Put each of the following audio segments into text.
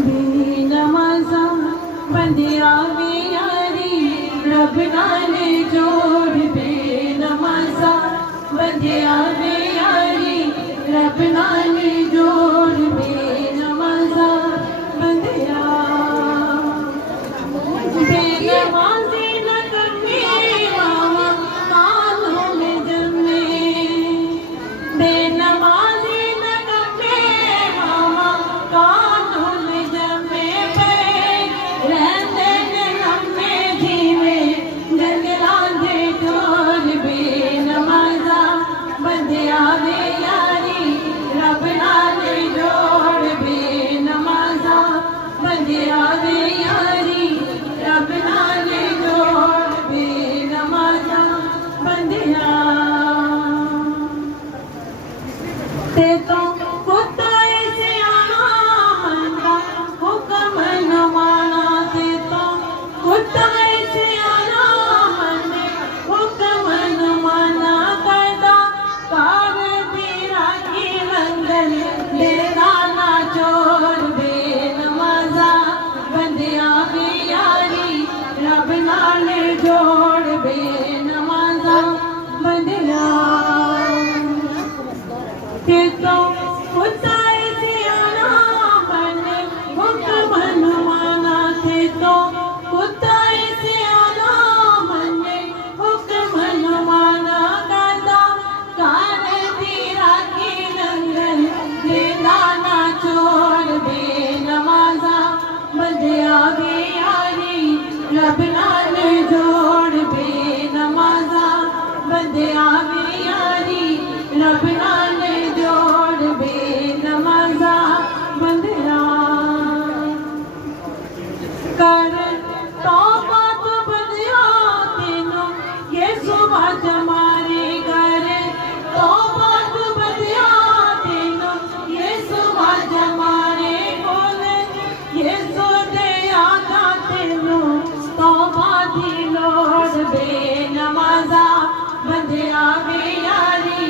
बेनमाज़ा बंदिया यारी रब नाल जोड़ बेनमाज़ा बंदिया यारी रब नाल जोड़ बेनमाज़ा बंदिया बेनमाज़ी न कमे मावा कालों में जमे बेनमाज़ी न कमे मावा कालों में जमे पे रहंदे ने लम्बे धीमे जंगलां दे ढोल बेनमाज़ा बंदिया वे यारी रब नाल जोड़ बेनमाज़ा बंदिया वे यारी रब नाल जोड़ बेनमाज़ा बंदिया ते तो कुत्ता सियाना मंदा हुक्म न माना ते तो कुत्ता सियाना मने हुक्म न माना कायदा कार तेरा की लंगन तेरा ना चोर बेनमाज़ा बंदिया वे यारी रब नाल जोड़ बेनमाज़ा बंदिया ते तो कुत्ता सियाना मने हुक्म न माना ते तो कुत्ता सियाना मने हुक्म न माना कायदा कार तेरा की लंगन तेरा ना चोर बेनमाज़ा बंदिया वे यारी रब नाल जोड़ बेनमाज़ा बंदिया वे यारी रब नाल जोड़ बेनमाज़ा बंदिया कर तौबा तो बंदिया तेनों यीशु बाज मारे कर तौबा तो बंदिया तेनों यीशु बाज मारे बोले यीशु दे आदा तेनों तौबा दी लोड़ बेनमाज़ा बंदिया वे यारी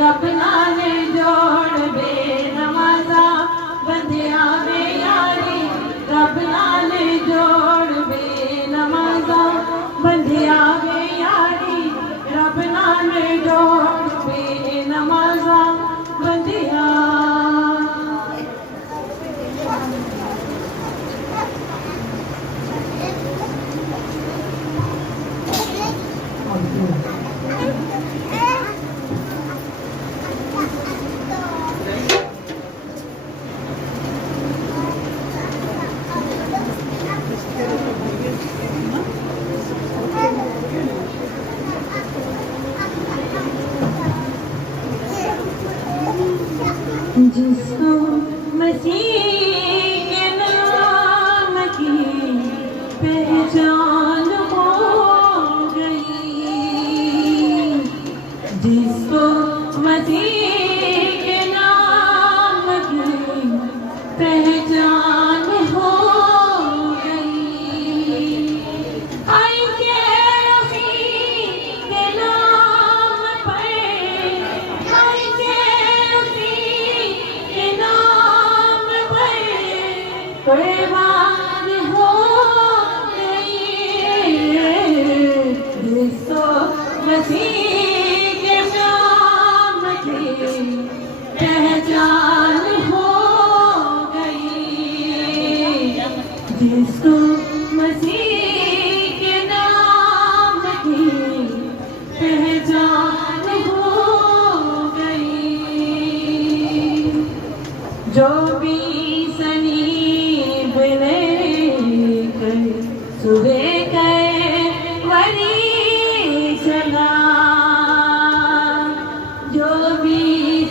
रब नाल जोड़ बेनमाज़ा बंदिया वे यारी रब नाल जोड़ बेनमाज़ा बंदिया वे यारी रब नाल जोड़ बेनमाज़ा बंदिया जिसको मसीह के नाम की पहचान हो गई जिसको मसीह के नाम की पहचान हो गई आएंगे उसी के नाम पर आएंगे उसी के नाम पर कुर्बान हो गई जिसको मसीह के नाम की पहचान हो गई जिसको मसीह के नाम की पहचान हो गई जो भी सलीब लेकर सुबह गए वरी चला जो भी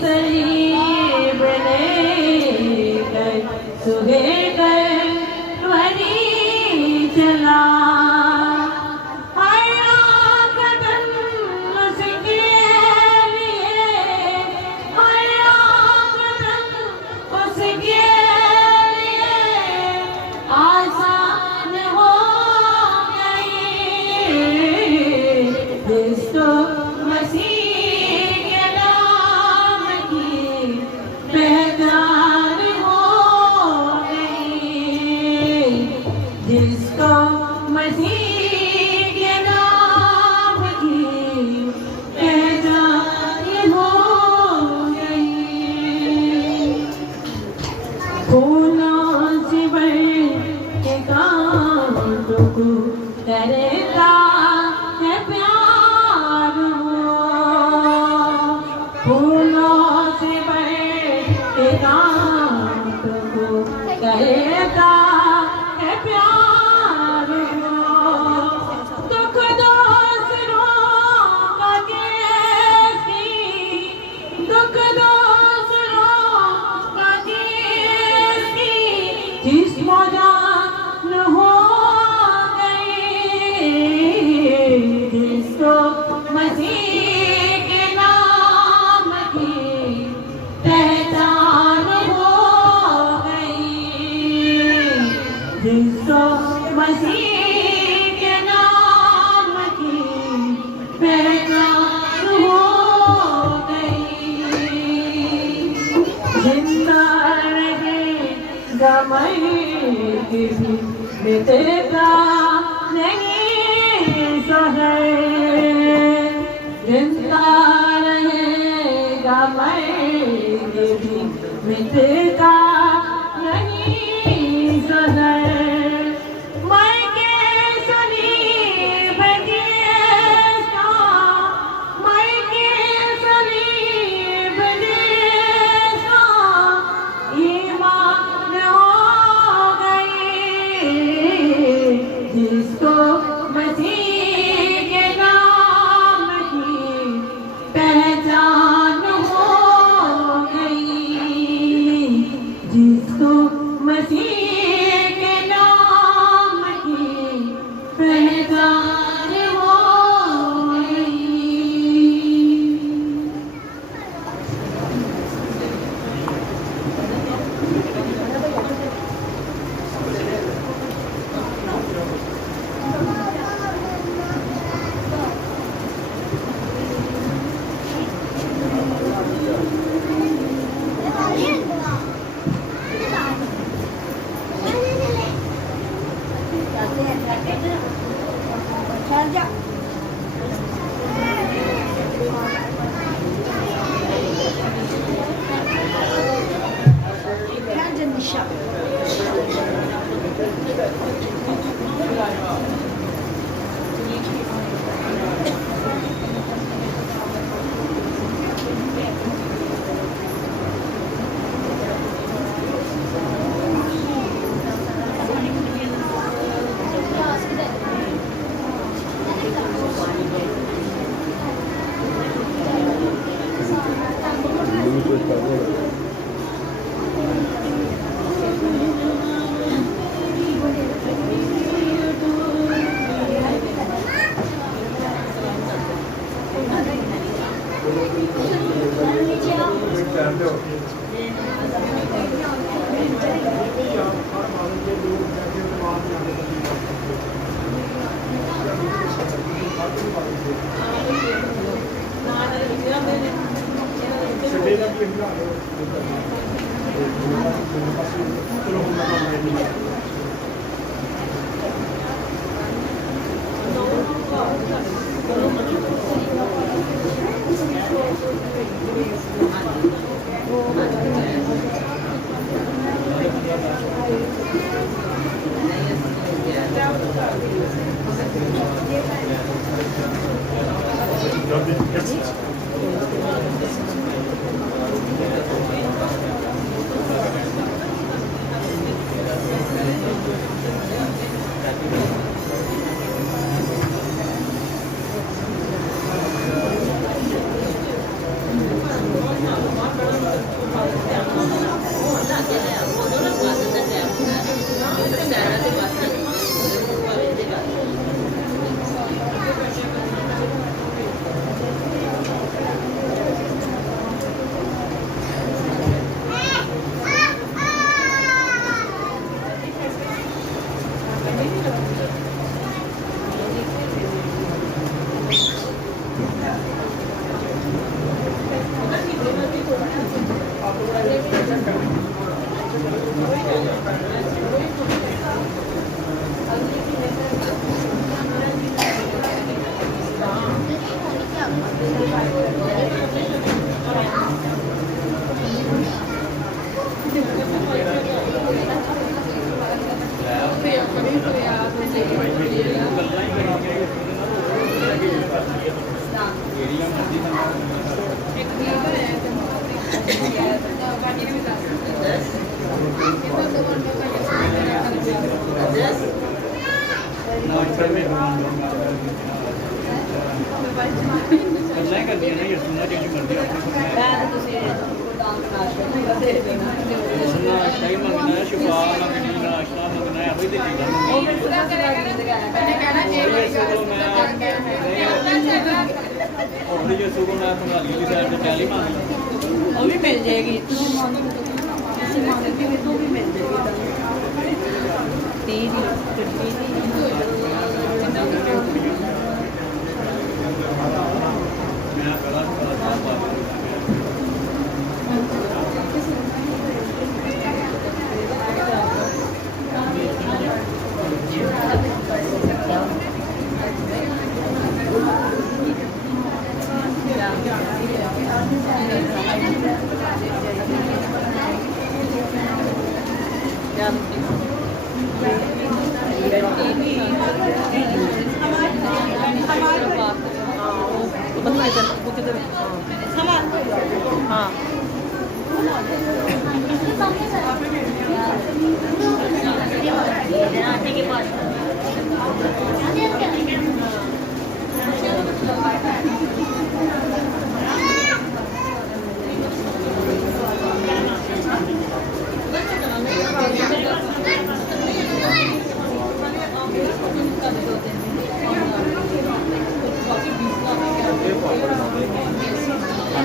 सलीब एकांत को कहता है प्यार को। दुख दूसरों का कैसी, दुख दूसरों का कैसी, जिस्म जान हो गई, जिसको मसीह के नाम की पहचान हो गई, जिसको मसीह के नाम की पहचान हो गई। जिंदा रहेगा मरेगी भी, मिटेगा नहीं सहे। जिंदा रहेगा मरेगी भी, मिटेगा नहीं सहे। मर के सलीब जैसा, मर के सलीब जैसा ईमान हो गई, जिसको मसीह के नाम की पहचान हो गई, जिसको मसीह के नाम की पहचान हो गई। ਗੱਲਾਂ ਕਰਦੀਆਂ ਨੇ ਯਸੂਨਾ ਜਿਹੜੀ ਮਰਦੀ ਨਾਸ਼ਤਾ ਹੀ ਮੰਗਣਾ ਹੈ, ਸ਼ਿਫਾ ਮੰਗਣੀ, ਨਾਸ਼ਤਾ ਮੰਗਣਾ ਹੈ, ਉਹੀ ਤੇ ਚੀਜ਼ਾਂ ਉਹਦੀ ਯਸੂ ਕੋ ਮੈਂ ਸੰਭਾਲੀ ਦੀ ਸਾਈਡ ਤੇ ਚਾਲੀ ਮੰਗ ਉਹ ਵੀ ਮਿਲ ਜਾਏਗੀ ਤੁਸੀਂ ਮੰਗਦੇ ਹੋ ਤਾਂ ਵੀ ਮਿਲ ਜਾਏਗੀ 30 ਦੀ ਮੈਂ ਪਹਿਲਾਂ हाँ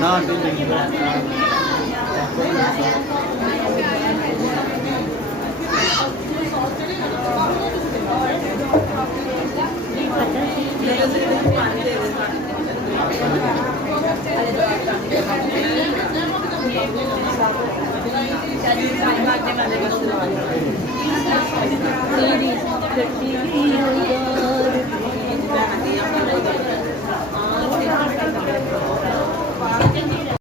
ਨਾ ਆਂਟੀ ਨਹੀਂ तेरी गड्डी होगा